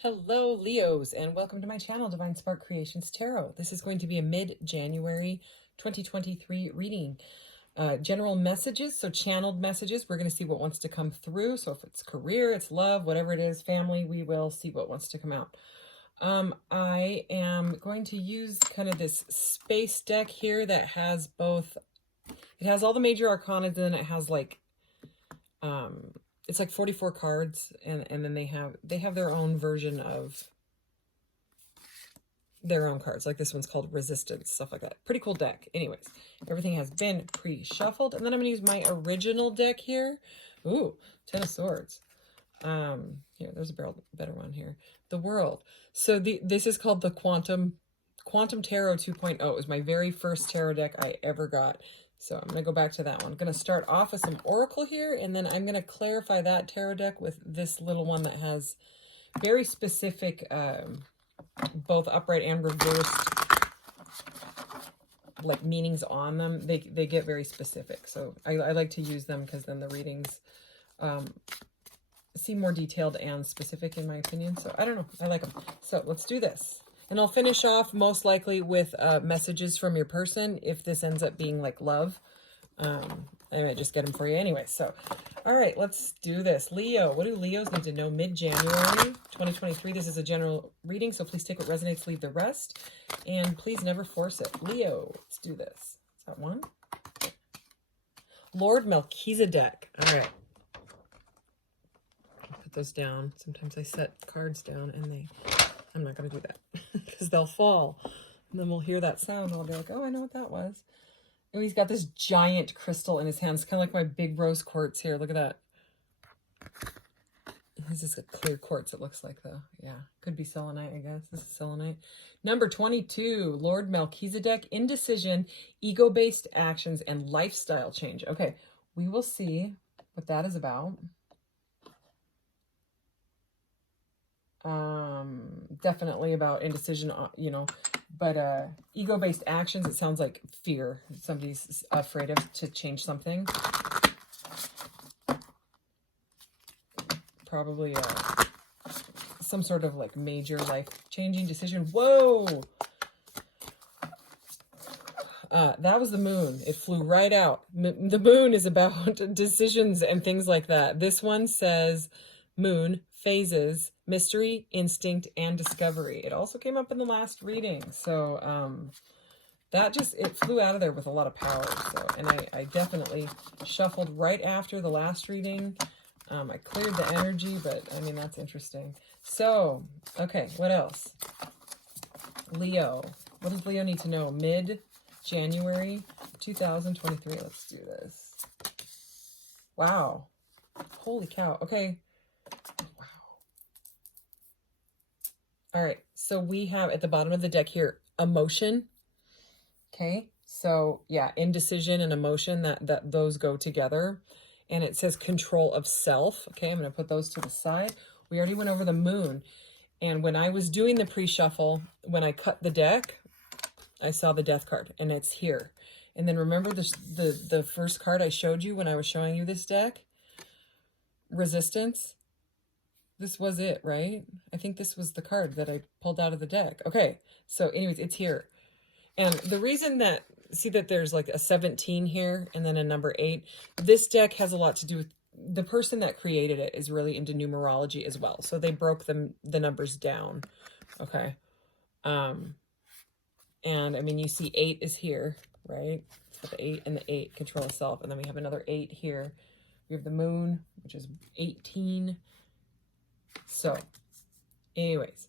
Hello, Leos, and welcome to my channel, Divine Spark Creations Tarot. This is going to be a mid-January 2023 reading. General messages, so channeled messages. We're going to see what wants to come through. So if it's career, it's love, whatever it is, family, we will see what wants to come out. I am going to use kind of this space deck here that has both, it has all the major arcana, and then it has like, it's like 44 cards, and then they have their own version of their own cards. Like this one's called Resistance, stuff like that. Pretty cool deck. Anyways, everything has been pre-shuffled, and then I'm going to use my original deck here. Ooh, Ten of Swords. Here, there's a better one here. The World. So this is called the Quantum Tarot 2.0. It was my very first tarot deck I ever got. So I'm going to go back to that one. I'm going to start off with some Oracle here, and then I'm going to clarify that tarot deck with this little one that has very specific, both upright and reversed, like meanings on them. They get very specific. So I like to use them because then the readings seem more detailed and specific in my opinion. So I don't know. I like them. So let's do this. And I'll finish off most likely with messages from your person if this ends up being like love. I might just get them for you anyway. So, all right, let's do this. Leo, what do Leos need to know mid-January 2023? This is a general reading, so please take what resonates, leave the rest. And please never force it. Leo, let's do this. Is that one? Lord Melchizedek. All right. Put those down. Sometimes I set cards down and I'm not going to do that because they'll fall. And then we'll hear that sound and I'll be like, oh, I know what that was. Oh, he's got this giant crystal in his hands, kind of like my big rose quartz here. Look at that. This is a clear quartz, it looks like, though. Yeah, could be selenite, I guess. This is selenite. Number 22, Lord Melchizedek, indecision, ego-based actions, and lifestyle change. Okay, we will see what that is about. Definitely about indecision, you know, but ego-based actions, it sounds like fear. Somebody's afraid to change something. Probably some sort of like major life-changing decision. Whoa! That was the moon. It flew right out. The moon is about decisions and things like that. This one says moon, phases, mystery, instinct, and discovery. It also came up in the last reading. So it flew out of there with a lot of power. So, and I definitely shuffled right after the last reading. I cleared the energy, but I mean, that's interesting. So, okay, what else? Leo. What does Leo need to know? Mid-January 2023. Let's do this. Wow. Holy cow. Okay. All right, so we have at the bottom of the deck here, emotion. Okay, so yeah, indecision and emotion, that those go together. And it says control of self. Okay, I'm going to put those to the side. We already went over the moon. And when I was doing the pre-shuffle, when I cut the deck, I saw the death card, and it's here. And then remember the first card I showed you when I was showing you this deck? Resistance. This was it, right? I think this was the card that I pulled out of the deck. Okay, so anyways, it's here. And the reason that, see that there's like a 17 here and then a number 8, this deck has a lot to do with the person that created it is really into numerology as well. So they broke the numbers down, okay? And I mean, you see 8 is here, right? It's got the 8 and the 8, control of self. And then we have another 8 here. We have the moon, which is 18. So, anyways,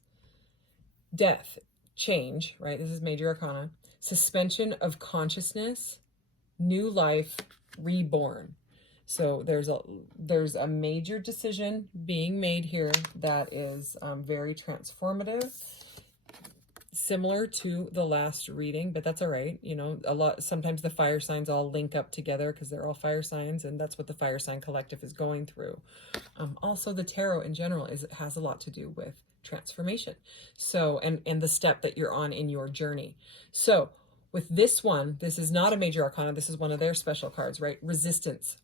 death, change, right? This is major arcana. Suspension of consciousness, new life, reborn. So there's a major decision being made here that is very transformative, similar to the last reading, but that's all right. You know, sometimes the fire signs all link up together because they're all fire signs, and that's what the fire sign collective is going through. Also, the tarot in general has a lot to do with transformation. So, and the step that you're on in your journey. So with this one, this is not a major arcana. This is one of their special cards, right? Resistance.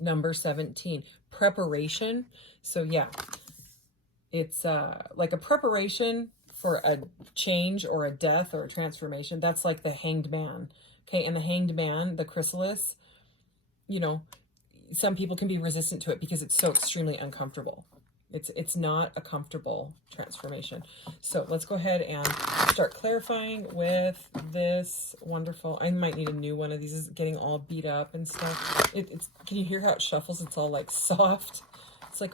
Number 17, preparation. So yeah, It's like a preparation for a change or a death or a transformation. That's like the Hanged Man. Okay, and the Hanged Man, the chrysalis, you know, some people can be resistant to it because it's so extremely uncomfortable. It's not a comfortable transformation. So let's go ahead and start clarifying with this wonderful. I might need a new one of these. Is getting all beat up and stuff. It's can you hear how it shuffles? It's all like soft. It's like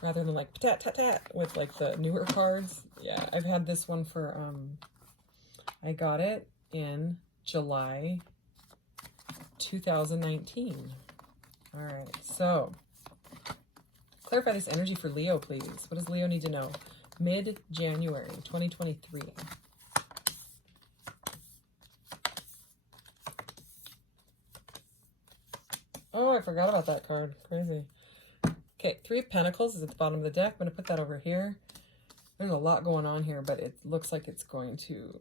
rather than like tat tat tat with like the newer cards. Yeah, I've had this one for I got it in July 2019. All right, so clarify this energy for Leo, please. What does Leo need to know? Mid-January 2023. Oh, I forgot about that card. Crazy. Okay, Three of Pentacles is at the bottom of the deck. I'm going to put that over here. There's a lot going on here, but it looks like it's going to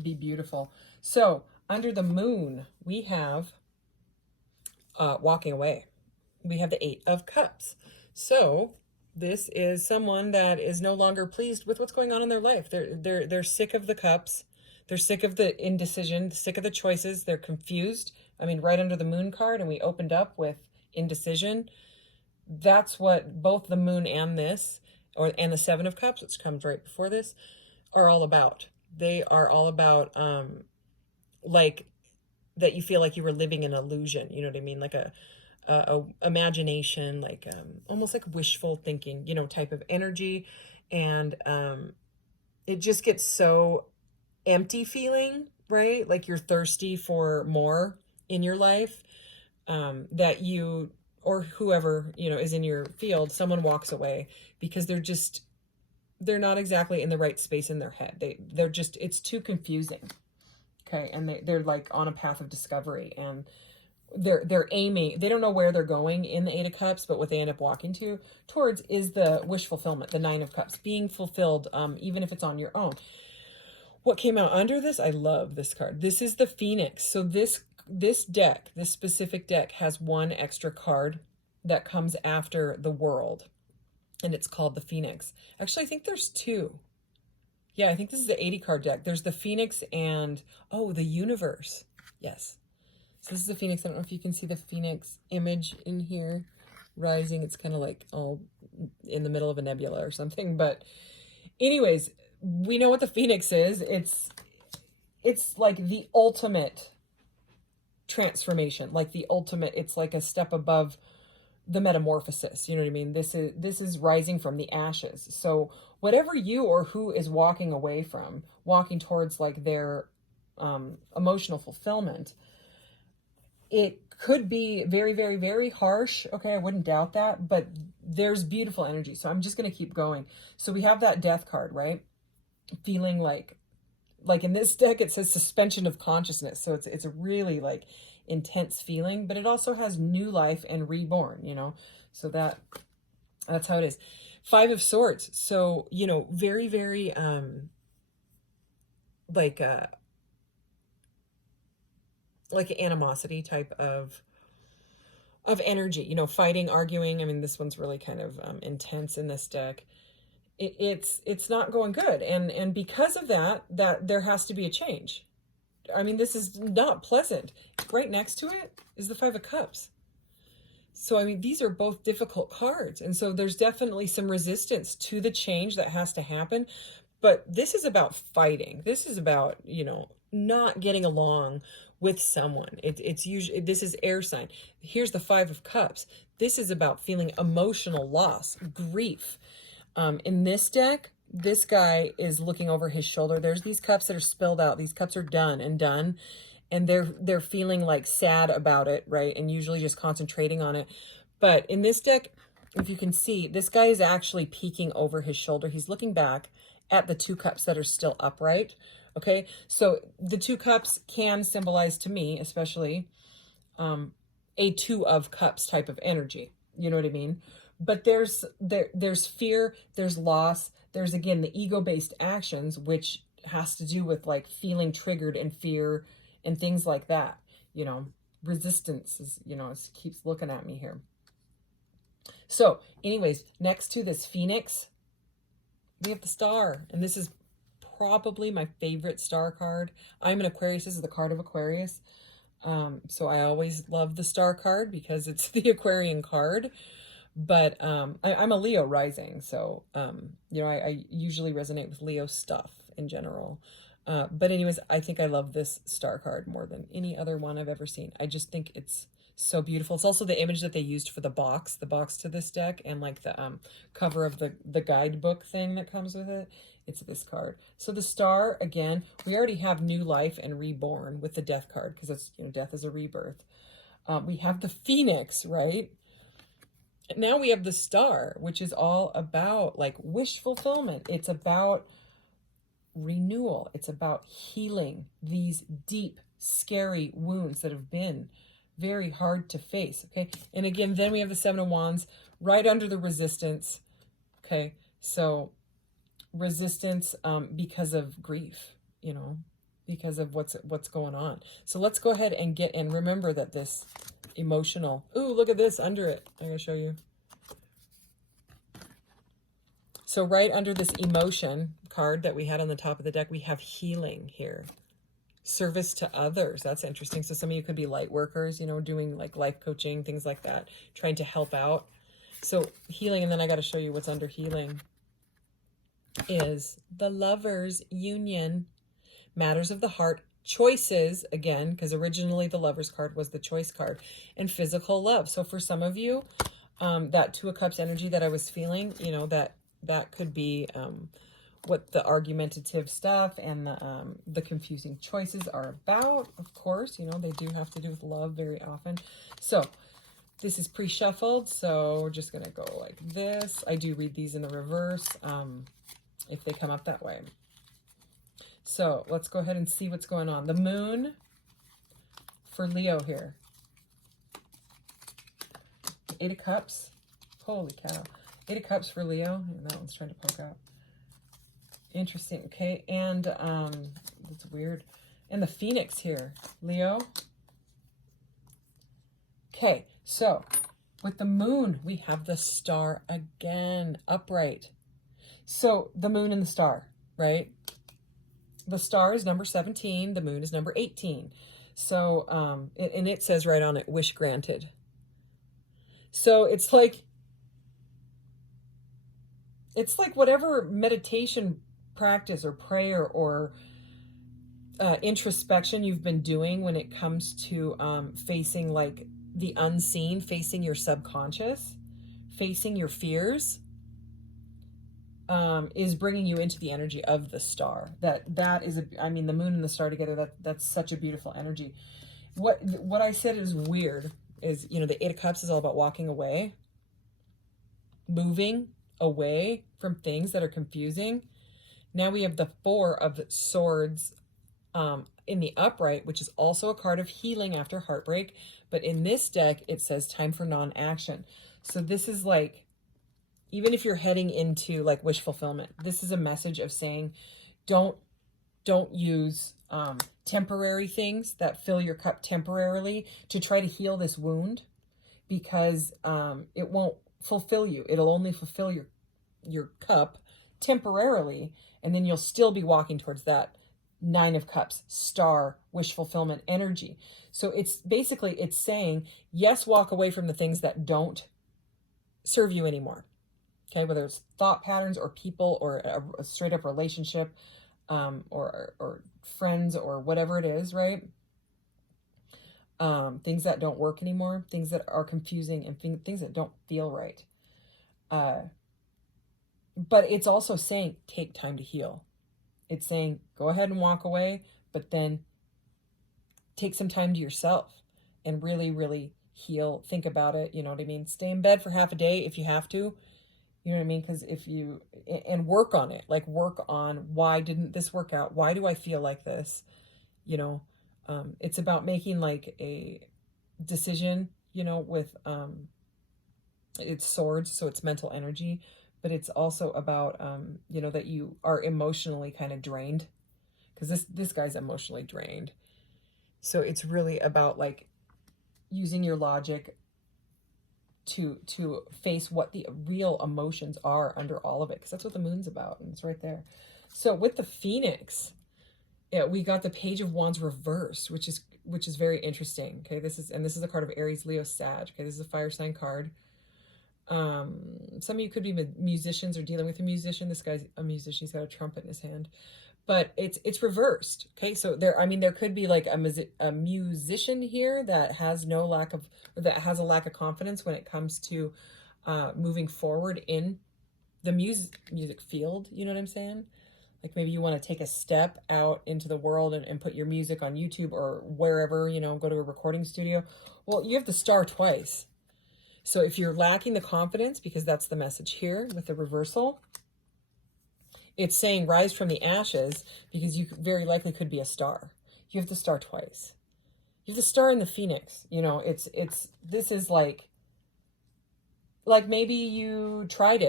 be beautiful. So, under the moon, we have walking away. We have the Eight of Cups. So, this is someone that is no longer pleased with what's going on in their life. They're sick of the cups. They're sick of the indecision, sick of the choices. They're confused. I mean, right under the moon card, and we opened up with indecision. That's what both the moon and this, and the Seven of Cups, which comes right before this, are all about. They are all about like that you feel like you were living an illusion. You know what I mean? Like a imagination, like almost like wishful thinking, you know, type of energy. And it just gets so empty feeling, right? Like you're thirsty for more in your life, that you, or whoever, you know, is in your field, someone walks away because they're not exactly in the right space in their head. They're just, it's too confusing. Okay. And they're like on a path of discovery, and they're aiming, they don't know where they're going in the Eight of Cups, but what they end up walking towards is the wish fulfillment, the Nine of Cups, being fulfilled, even if it's on your own. What came out under this, I love this card. This is the Phoenix. So this deck, this specific deck, has one extra card that comes after the World, and it's called the Phoenix. Actually, I think there's two. Yeah, I think this is the 80 card deck. There's the Phoenix and, oh, the Universe. Yes. So this is the Phoenix. I don't know if you can see the Phoenix image in here rising. It's kind of like all in the middle of a nebula or something. But anyways, we know what the Phoenix is. It's like the ultimate transformation, like the ultimate, it's like a step above the metamorphosis. You know what I mean? This is rising from the ashes. So whatever you or who is walking away from, walking towards like their emotional fulfillment, it could be very, very, very harsh. Okay, I wouldn't doubt that, but there's beautiful energy. So I'm just going to keep going. So we have that Death card, right? Feeling like in this deck, it says suspension of consciousness. So it's a really like intense feeling, but it also has new life and reborn, you know? So that's how it is. Five of Swords. So, you know, very, very, like animosity type of energy, you know, fighting, arguing. I mean, this one's really kind of intense in this deck. It's not going good, and because of that there has to be a change. I mean, this is not pleasant. Right next to it is the Five of Cups. So I mean, these are both difficult cards, and so there's definitely some resistance to the change that has to happen. But this is about fighting. This is about, you know, not getting along with someone. It's usually, this is air sign. Here's the Five of Cups. This is about feeling emotional loss, grief. In this deck, this guy is looking over his shoulder. There's these cups that are spilled out. These cups are done, and they're feeling like sad about it, right? And usually just concentrating on it. But in this deck, if you can see, this guy is actually peeking over his shoulder. He's looking back at the two cups that are still upright. Okay, so the two cups can symbolize to me, especially, a Two of Cups type of energy. You know what I mean? But there's fear, there's loss, there's, again, the ego-based actions, which has to do with like feeling triggered and fear and things like that. You know, resistance is, you know, it keeps looking at me here. So anyways, next to this Phoenix, we have the Star. And this is probably my favorite star card. I'm an Aquarius. This is the card of Aquarius. So I always love the Star card because it's the Aquarian card. But I'm a Leo rising. So, you know, I usually resonate with Leo stuff in general. But anyways, I think I love this Star card more than any other one I've ever seen. I just think it's so beautiful. It's also the image that they used for the box to this deck, and like the cover of the guidebook thing that comes with it. It's this card. So the Star, again, we already have new life and reborn with the Death card, because it's, you know, death is a rebirth. We have the Phoenix, right? Now we have the Star, which is all about like wish fulfillment. It's about renewal. It's about healing these deep, scary wounds that have been very hard to face. Okay. And again, then we have the Seven of Wands right under the Resistance. Okay. So resistance, because of grief, you know, because of what's going on. So let's go ahead and remember that this emotional, ooh, look at this under it. I'm going to show you. So right under this emotion card that we had on the top of the deck, we have healing here. Service to others. That's interesting. So some of you could be light workers, you know, doing like life coaching, things like that, trying to help out. So healing, and then I got to show you what's under healing, is the Lovers union, matters of the heart, choices, again, because originally the Lovers card was the choice card, and physical love. So for some of you, that Two of Cups energy that I was feeling, you know, that could be what the argumentative stuff and the confusing choices are about. Of course, you know, they do have to do with love very often. So this is pre-shuffled, so we're just going to go like this. I do read these in the reverse if they come up that way. So let's go ahead and see what's going on. The Moon for Leo here. Eight of Cups. Holy cow. Eight of Cups for Leo. And that one's trying to poke out. Interesting. Okay. And that's weird. And the Phoenix here. Leo. Okay. So with the Moon, we have the Star again. Upright. So the Moon and the Star, right? The Star is number 17. The Moon is number 18. So, and it says right on it, wish granted. So it's like whatever meditation practice or prayer or introspection you've been doing when it comes to facing like the unseen, facing your subconscious, facing your fears, is bringing you into the energy of the Star. That is I mean, the Moon and the Star together, that's such a beautiful energy. What I said is weird is, you know, the Eight of Cups is all about walking away, moving away from things that are confusing. Now we have the Four of Swords in the upright, which is also a card of healing after heartbreak. But in this deck, it says time for non-action. So this is like, even if you're heading into like wish fulfillment, this is a message of saying, don't use temporary things that fill your cup temporarily to try to heal this wound, because it won't fulfill you. It'll only fulfill your cup temporarily, and then you'll still be walking towards that Nine of Cups, Star, wish fulfillment energy. So it's basically, it's saying, yes, walk away from the things that don't serve you anymore. Okay, whether it's thought patterns or people or a straight up relationship, or friends or whatever it is, right? Things that don't work anymore, things that are confusing, and things that don't feel right. But it's also saying, take time to heal. It's saying, go ahead and walk away, but then take some time to yourself and really, really heal. Think about it. You know what I mean? Stay in bed for half a day if you have to. You know what I mean? Because and work on it, like work on, why didn't this work out? Why do I feel like this? You know, it's about making like a decision, you know, with, it's swords. So it's mental energy, but it's also about, you know, that you are emotionally kind of drained, because this guy's emotionally drained. So it's really about like using your logic to face what the real emotions are under all of it, because that's what the moon's about, and it's right there. So with the Phoenix, yeah, we got the Page of Wands reversed, which is very interesting. Okay, this is the card of Aries, Leo, Sag. Okay, this is a fire sign card. Some of you could be musicians or dealing with a musician. This guy's a musician. He's got a trumpet in his hand, but it's reversed. Okay, so there could be like a musician here that has a lack of confidence when it comes to moving forward in the music field. You know what I'm saying? Like maybe you want to take a step out into the world and put your music on YouTube or wherever, go to a recording studio. Well, you have the star twice. So if you're lacking the confidence, because that's the message here with the reversal, it's saying rise from the ashes, because you very likely could be a star. You have the star twice. You have the star in the Phoenix. This is like maybe you tried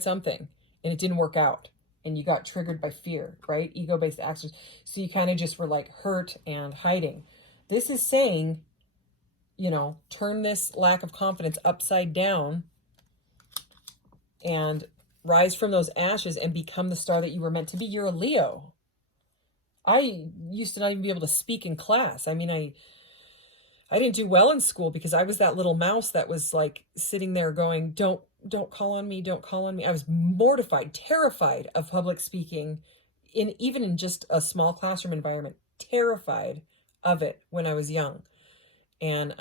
something and it didn't work out. And you got triggered by fear, right? Ego-based actions. So you kind of just were like hurt and hiding. This is saying, turn this lack of confidence upside down and rise from those ashes and become the star that you were meant to be. You're a Leo. I used to not even be able to speak in class. I mean, I didn't do well in school because I was that little mouse that was like sitting there going, don't call on me. Don't call on me. I was mortified, terrified of public speaking even in just a small classroom environment, terrified of it when I was young. And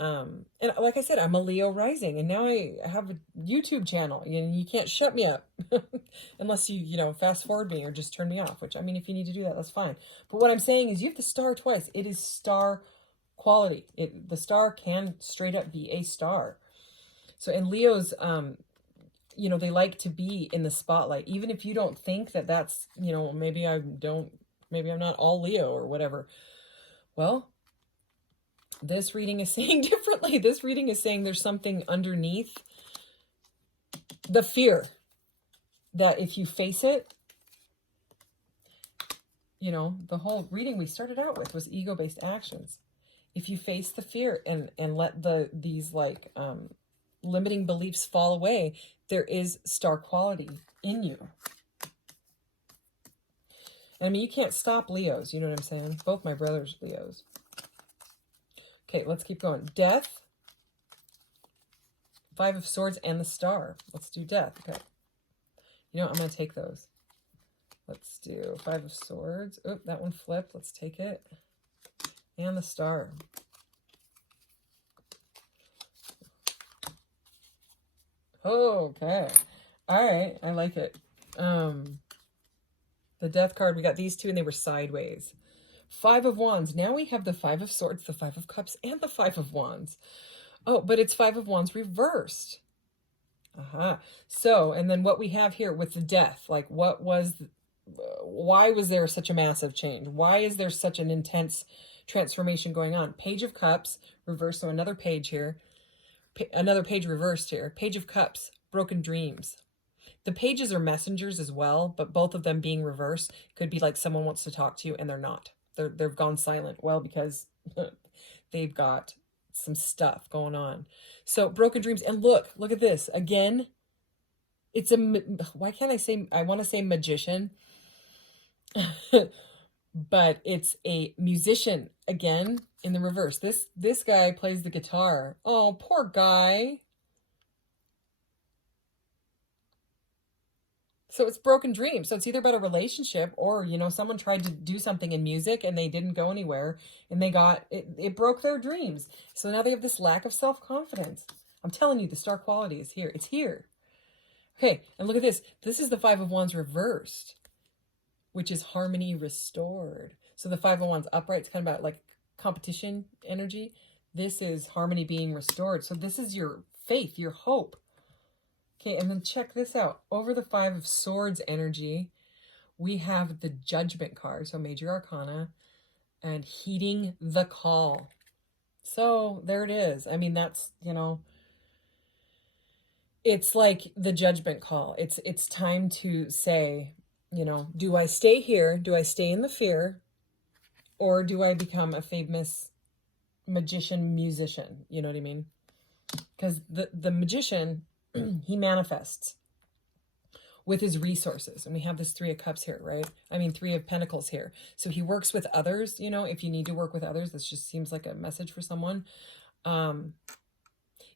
like I said, I'm a Leo rising, and now I have a YouTube channel, and you can't shut me up unless you fast forward me or just turn me off, which, I mean, if you need to do that, that's fine. But what I'm saying is you have the star twice. It is star quality. The star can straight up be a star. So in Leos, they like to be in the spotlight, even if you don't think that that's, maybe I'm not all Leo or whatever. Well, this reading is saying differently. This reading is saying there's something underneath the fear that if you face it, the whole reading we started out with was ego-based actions. If you face the fear and let these limiting beliefs fall away, there is star quality in you. I mean, you can't stop Leos. You know what I'm saying? Both my brothers Leos. Okay, let's keep going. Death, Five of Swords, and the Star. Let's do Death. Okay. I'm going to take those. Let's do Five of Swords. Oh, that one flipped. Let's take it. And the Star. Okay. All right. I like it. The Death card, we got these two and they were sideways. Five of Wands. Now we have the Five of Swords, the Five of Cups, and the Five of Wands. Oh, but it's Five of Wands reversed. So, and then what we have here with the Death, like why was there such a massive change? Why is there such an intense transformation going on? Page of Cups reversed. So another page here. Another page reversed here. Page of Cups, broken dreams. The pages are messengers as well, but both of them being reversed could be like someone wants to talk to you and they're not. They've gone silent. Well, because they've got some stuff going on. So broken dreams. And look at this. Again, why can't I want to say magician, but it's a musician again in the reverse. This guy plays the guitar. Oh, poor guy. So it's broken dreams. So it's either about a relationship or, someone tried to do something in music and they didn't go anywhere and it broke their dreams. So now they have this lack of self-confidence. I'm telling you, the star quality is here. It's here. Okay. And look at this. This is the Five of Wands reversed, which is harmony restored. So the Five of Wands upright, it's kind of about like competition energy. This is harmony being restored. So this is your faith, your hope. Okay, and then check this out. Over the Five of Swords energy, we have the Judgment card, so Major Arcana, and heeding the call. So there it is. I mean, that's, it's like the judgment call. It's time to say, do I stay here? Do I stay in the fear? Or do I become a famous magician, musician? You know what I mean? because the magician, he manifests with his resources. And we have this 3 of Cups here, right? I mean, 3 of Pentacles here. So he works with others, you know, if you need to work with others. This just seems like a message for someone.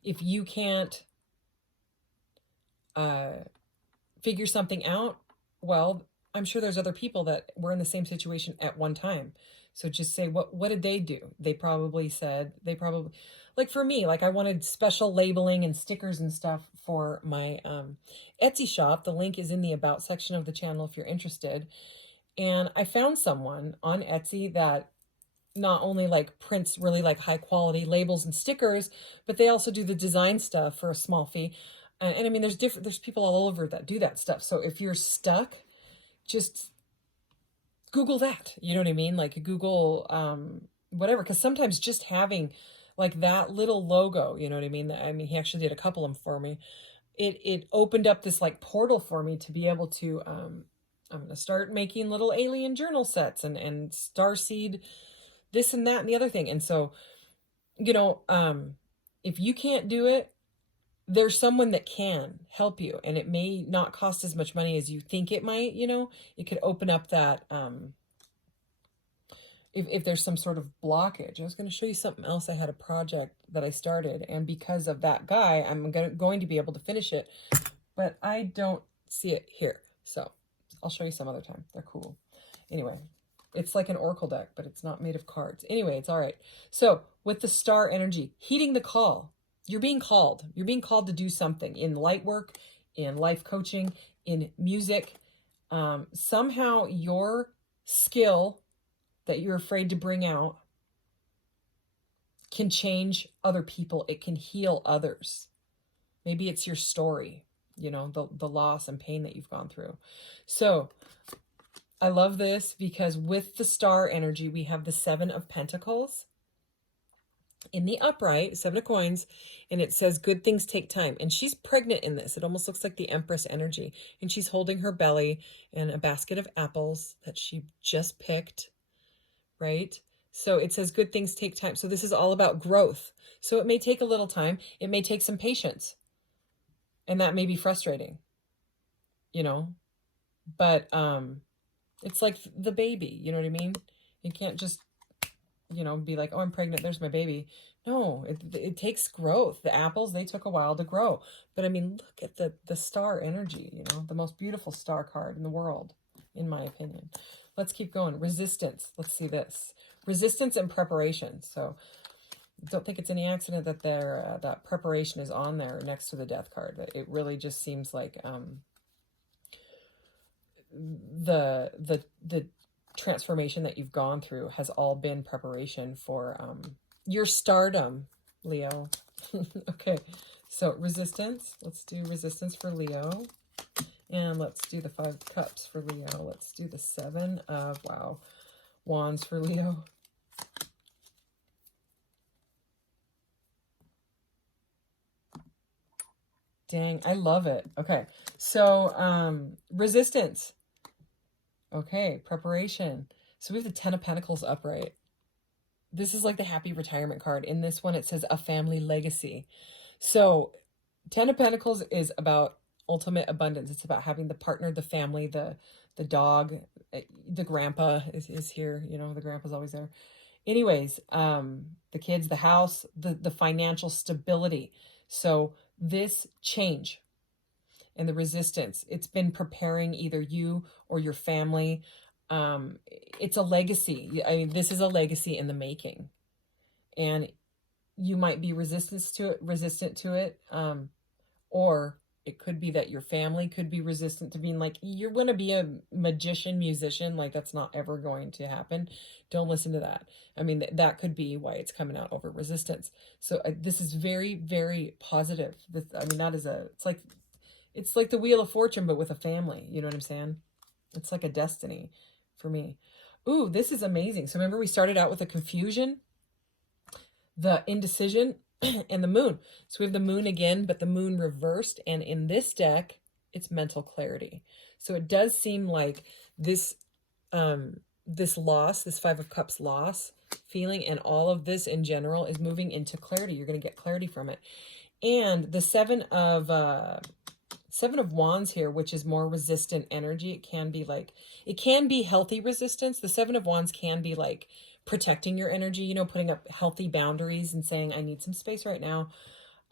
If you can't figure something out, well, I'm sure there's other people that were in the same situation at one time. So just say, what did they do? They probably, like for me, like I wanted special labeling and stickers and stuff for my Etsy shop. The link is in the about section of the channel if you're interested. And I found someone on Etsy that not only like prints really like high quality labels and stickers, but they also do the design stuff for a small fee. And I mean, there's people all over that do that stuff. So if you're stuck, just Google that, you know what I mean? Like Google, whatever. Cause sometimes just having like that little logo, you know what I mean? I mean, he actually did a couple of them for me. It opened up this like portal for me to be able to, I'm going to start making little alien journal sets and starseed this and that and the other thing. And so, you know, if you can't do it, there's someone that can help you, and it may not cost as much money as you think it might, you know. It could open up that, if there's some sort of blockage. I was going to show you something else. I had a project that I started, and because of that guy, I'm going to be able to finish it, but I don't see it here. So I'll show you some other time. They're cool. Anyway, it's like an oracle deck, but it's not made of cards. Anyway, it's all right. So with the star energy, heeding the call, you're being called. You're being called to do something in light work, in life coaching, in music. Somehow your skill that you're afraid to bring out can change other people. It can heal others. Maybe it's your story, you know, the loss and pain that you've gone through. So I love this because with the star energy, we have the 7 of Pentacles in the upright, 7 of Coins, and it says good things take time. And she's pregnant in this. It almost looks like the Empress energy. And she's holding her belly and a basket of apples that she just picked, right? So it says good things take time. So this is all about growth. So it may take a little time. It may take some patience. And that may be frustrating, you know, but it's like the baby, you know what I mean? You can't just, you know, be like, oh, I'm pregnant, there's my baby. No, it takes growth. The apples, they took a while to grow. But I mean, look at the star energy, you know, the most beautiful star card in the world, in my opinion. Let's keep going. Resistance. Let's see this. Resistance and preparation. So I don't think it's any accident that that preparation is on there next to the death card. It really just seems like the transformation that you've gone through has all been preparation for your stardom, Leo. Okay, so resistance. Let's do resistance for Leo. And let's do the 5 of Cups for Leo. Let's do the 7 of, wow, Wands for Leo. Dang, I love it. Okay, so resistance. Okay, preparation. So we have the 10 of Pentacles upright. This is like the happy retirement card. In this one, it says a family legacy. So 10 of Pentacles is about ultimate abundance. It's about having the partner, the family, the dog, the grandpa is here. You know, the grandpa's always there. Anyways, the kids, the house, the financial stability. So this change and the resistance, it's been preparing either you or your family. It's a legacy. I mean, this is a legacy in the making, and you might be resistant to it. Or it could be that your family could be resistant to being like, you're going to be a magician, musician. Like, that's not ever going to happen. Don't listen to that. I mean, that could be why it's coming out over resistance. So this is very, very positive. I mean, that is it's like the Wheel of Fortune, but with a family. You know what I'm saying? It's like a destiny for me. Ooh, this is amazing. So remember we started out with the confusion, the indecision, and the moon. So we have the moon again, but the moon reversed. And in this deck, it's mental clarity. So it does seem like this, this loss, this 5 of Cups loss feeling, and all of this in general is moving into clarity. You're going to get clarity from it. And the Seven of Wands here, which is more resistant energy. It can be healthy resistance. The Seven of Wands can be like protecting your energy, you know, putting up healthy boundaries and saying, I need some space right now.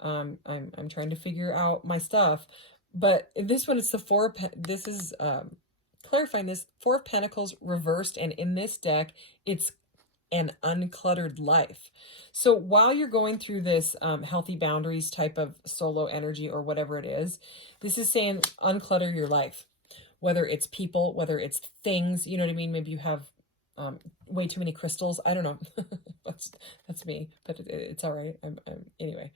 I'm trying to figure out my stuff. But this one, it's the this is clarifying this Four of Pentacles reversed, and in this deck, it's an uncluttered life. So while you're going through this healthy boundaries type of solo energy or whatever it is, this is saying unclutter your life, whether it's people, whether it's things, you know what I mean? Maybe you have way too many crystals. I don't know. that's me, but it's all right. Anyway.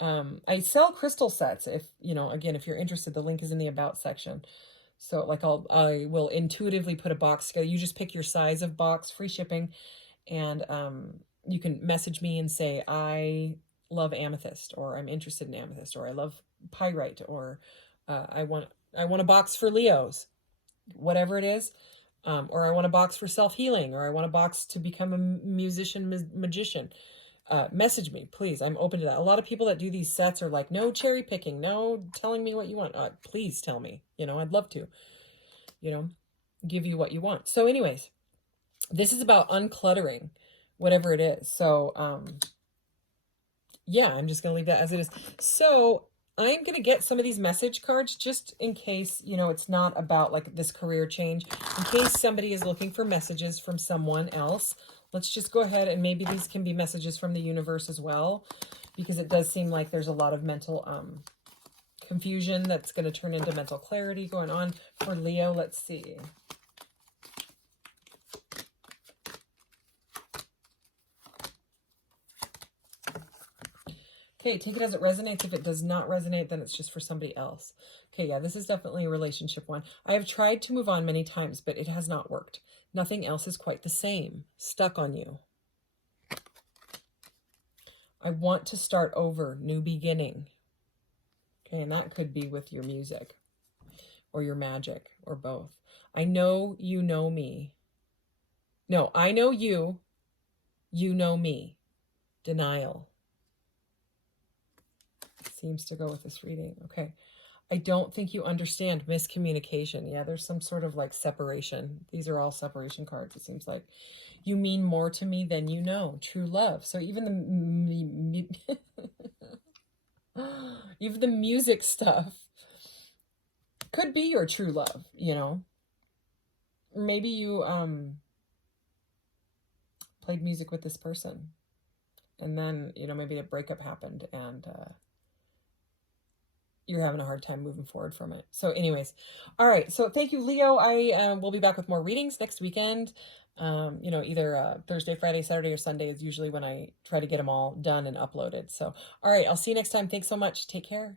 I sell crystal sets. If you know, again, if you're interested, the link is in the about section. So like I will intuitively put a box together. You just pick your size of box, free shipping, and you can message me and say, I love amethyst, or I'm interested in amethyst, or I love pyrite, or I want a box for Leos, whatever it is. Or I want a box for self-healing, or I want a box to become a musician, magician. Message me, please. I'm open to that. A lot of people that do these sets are like, no cherry picking, no telling me what you want. Please tell me, you know, I'd love to, you know, give you what you want. So anyways, this is about uncluttering whatever it is. So, yeah, I'm just going to leave that as it is. So I'm going to get some of these message cards just in case, you know, it's not about like this career change, in case somebody is looking for messages from someone else. Let's just go ahead, and maybe these can be messages from the universe as well, because it does seem like there's a lot of mental confusion that's going to turn into mental clarity going on for Leo. Let's see. Okay, take it as it resonates. If it does not resonate, then it's just for somebody else. Okay, yeah, this is definitely a relationship one. I have tried to move on many times, but it has not worked. Nothing else is quite the same. Stuck on you. I want to start over. New beginning. Okay, and that could be with your music or your magic or both. I know you know me. No, I know you. You know me. Denial. Seems to go with this reading. Okay. I don't think you understand. Miscommunication. Yeah, there's some sort of like separation. These are all separation cards, it seems like. You mean more to me than you know. True love. So even the even the music stuff could be your true love, you know. Maybe you played music with this person, and then, you know, maybe a breakup happened, and you're having a hard time moving forward from it. So anyways, all right. So thank you, Leo. I will be back with more readings next weekend. You know, either Thursday, Friday, Saturday, or Sunday is usually when I try to get them all done and uploaded. So, all right. I'll see you next time. Thanks so much. Take care.